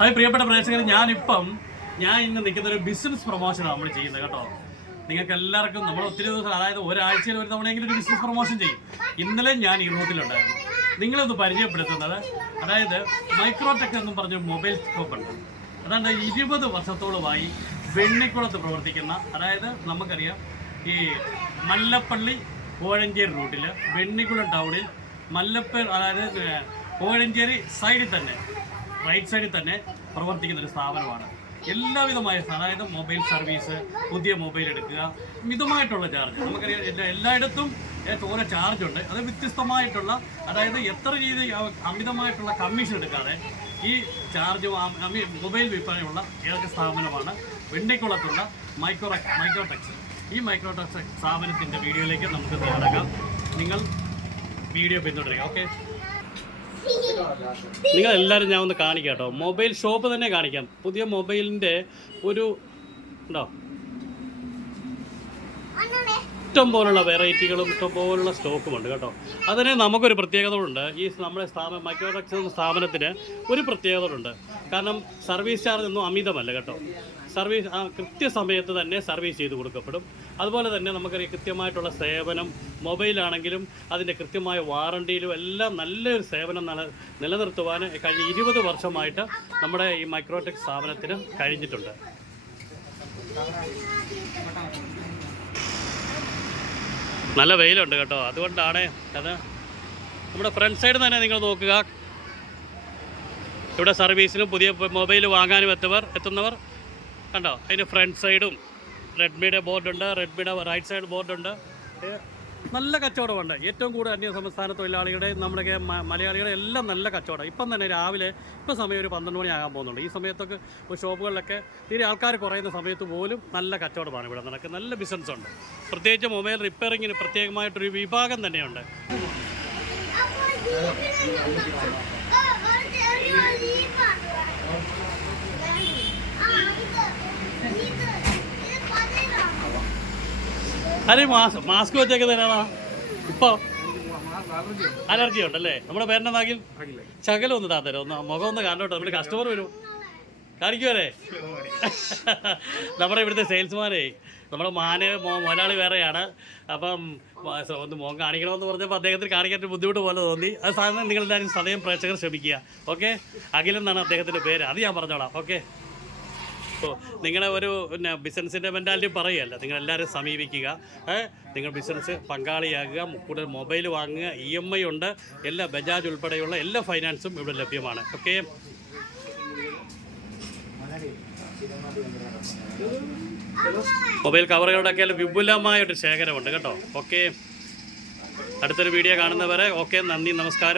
Hi പ്രിയപ്പെട്ട പ്രേക്ഷകർ, ഞാൻ ഇന്ന് നിൽക്കുന്ന ഒരു ബിസിനസ് പ്രൊമോഷനാണ് നമ്മൾ ചെയ്യുന്നത് കേട്ടോ. നിങ്ങൾക്ക് എല്ലാവർക്കും നമ്മൾ ഒത്തിരി ദിവസം, അതായത് ഒരാഴ്ചയിൽ ഒരു തവണയെങ്കിലും ഒരു ബിസിനസ് പ്രൊമോഷൻ ചെയ്യും. ഇന്നലെ ഞാൻ ഈ റൂട്ടിലുണ്ടായിരുന്നു. നിങ്ങളൊന്ന് പരിചയപ്പെടുത്തുന്നത്, അതായത് മൈക്രോടെക് എന്നും പറഞ്ഞ മൊബൈൽ ഷോപ്പ് ഉണ്ട്. അതാണ്ട് 20 വർഷത്തോളമായി വെണ്ണിക്കുളത്ത് പ്രവർത്തിക്കുന്ന, അതായത് നമുക്കറിയാം ഈ മല്ലപ്പള്ളി കോഴഞ്ചേരി റൂട്ടിൽ വെണ്ണിക്കുളം ടൗണിൽ അതായത് കോഴഞ്ചേരി സൈഡിൽ തന്നെ, റൈറ്റ് സൈഡിൽ തന്നെ പ്രവർത്തിക്കുന്ന ഒരു സ്ഥാപനമാണ്. എല്ലാവിധമായ, അതായത് മൊബൈൽ സർവീസ്, പുതിയ മൊബൈൽ എടുക്കുക, മിതമായിട്ടുള്ള ചാർജ്. നമുക്കറിയാം എല്ലായിടത്തും ഓരോ ചാർജുണ്ട്. അത് വ്യത്യസ്തമായിട്ടുള്ള, അതായത് എത്ര രീതി അമിതമായിട്ടുള്ള കമ്മീഷൻ എടുക്കാതെ ഈ ചാർജ് മൊബൈൽ വിൽപ്പനയുള്ള ഏക സ്ഥാപനമാണ് വെണ്ണിക്കുളത്തുള്ള മൈക്രോടെക്സ്. ഈ മൈക്രോടെക്സ് സ്ഥാപനത്തിൻ്റെ വീഡിയോയിലേക്ക് നമുക്ക് കടക്കാം. നിങ്ങൾ വീഡിയോ പിന്തുടരുക. ഓക്കെ, നിങ്ങളെല്ലാവരും ഞാൻ ഒന്ന് കാണിക്കാം കേട്ടോ. മൊബൈൽ ഷോപ്പ് തന്നെ കാണിക്കാം. പുതിയ മൊബൈലിൻ്റെ ഒരു ഉണ്ടോ, ഇഷ്ടം പോലുള്ള വെറൈറ്റികളും ഇഷ്ടം പോലുള്ള സ്റ്റോക്കുമുണ്ട് കേട്ടോ. അതിന് നമുക്കൊരു പ്രത്യേകത ഉണ്ട്. ഈ നമ്മുടെ മൈക്രോടെക്സ് എന്ന സ്ഥാപനത്തിന് ഒരു പ്രത്യേകത ഉണ്ട്. കാരണം സർവീസ് ചാർജ് ഒന്നും അമിതമല്ല കേട്ടോ. സർവീസ് കൃത്യസമയത്ത് തന്നെ സർവീസ് ചെയ്ത് കൊടുക്കപ്പെടും. അതുപോലെ തന്നെ നമുക്കറിയാം കൃത്യമായിട്ടുള്ള സേവനം, മൊബൈലാണെങ്കിലും അതിൻ്റെ കൃത്യമായ വാറണ്ടിയിലും എല്ലാം നല്ലൊരു സേവനം നിലനിർത്തുവാൻ കഴിഞ്ഞ 20 വർഷമായിട്ട് നമ്മുടെ ഈ മൈക്രോടെക് സ്ഥാപനത്തിന് കഴിഞ്ഞിട്ടുണ്ട്. നല്ല വെയിലുണ്ട് കേട്ടോ. അതുകൊണ്ടാണ് അത് നമ്മുടെ ഫ്രണ്ട് സൈഡ് തന്നെ നിങ്ങൾ നോക്കുക. ഇവിടെ സർവീസിനും പുതിയ മൊബൈൽ വാങ്ങാനും എത്തുന്നവർ കണ്ടോ, അതിന് ഫ്രണ്ട് സൈഡും റെഡ്മിയുടെ ബോർഡുണ്ട്, റെഡ്മിയുടെ റൈറ്റ് സൈഡ് ബോർഡുണ്ട്. നല്ല കച്ചവടമുണ്ട്. ഏറ്റവും കൂടുതൽ അന്യ സംസ്ഥാന തൊഴിലാളികളുടെ, നമ്മുടെ മലയാളികളുടെ എല്ലാം നല്ല കച്ചവടം. ഇപ്പം തന്നെ രാവിലെ, ഇപ്പം സമയം ഒരു 12 മണി ആകാൻ പോകുന്നുണ്ട്. ഈ സമയത്തൊക്കെ ഷോപ്പുകളിലൊക്കെ തീരെ ആൾക്കാർ കുറയുന്ന സമയത്ത് പോലും നല്ല കച്ചവടമാണ് ഇവിടെ നടക്കുന്നത്. നല്ല ബിസിനസ്സുണ്ട്. പ്രത്യേകിച്ച് മൊബൈൽ റിപ്പയറിങ്ങിന് പ്രത്യേകമായിട്ടൊരു വിഭാഗം തന്നെയുണ്ട്. അരെ മാസ്ക് വെച്ചേക്കുന്നതിനാ ഇപ്പോൾ അലർജി ഉണ്ടല്ലേ? നമ്മുടെ പേരെന്നാകിൽ ശകലം ഒന്ന് താത്തരോ, ഒന്ന് മുഖം ഒന്ന് കാണോട്ടോ. നമ്മുടെ കസ്റ്റമർ വരും, കാണിക്കുവല്ലേ? നമ്മുടെ ഇവിടുത്തെ സെയിൽസ്മാനേ, നമ്മുടെ മുതലാളി വേറെയാണ്. അപ്പം ഒന്ന് മുഖം കാണിക്കണമെന്ന് പറഞ്ഞപ്പോൾ അദ്ദേഹത്തിന് കാണിക്കാൻ ബുദ്ധിമുട്ട് പോലെ തോന്നി. അത് സാധനം നിങ്ങളെല്ലാവരും സദയം പ്രേക്ഷകർ ശ്രമിക്കുക. ഓക്കെ, അഖിലെന്നാണ് അദ്ദേഹത്തിൻ്റെ പേര്. അത് ഞാൻ പറഞ്ഞോളാം. ഓക്കെ, അപ്പോൾ നിങ്ങളെ ഒരു ബിസിനസ്സിൻ്റെ മെൻറ്റാലിറ്റി പറയുകയല്ല, നിങ്ങളെല്ലാവരും സമീപിക്കുക. നിങ്ങൾ ബിസിനസ് പങ്കാളിയാകുക. കൂടുതൽ മൊബൈൽ വാങ്ങുക. EMI ഉണ്ട്. എല്ലാ ബജാജ് ഉൾപ്പെടെയുള്ള എല്ലാ ഫൈനാൻസും ഇവിടെ ലഭ്യമാണ്. ഓക്കെ, മൊബൈൽ കവറുകളുടെയൊക്കെ വിപുലമായൊരു ശേഖരമുണ്ട് കേട്ടോ. ഓക്കെ, അടുത്തൊരു വീഡിയോ കാണുന്നവരെ ഓക്കെ, നന്ദി, നമസ്കാരം.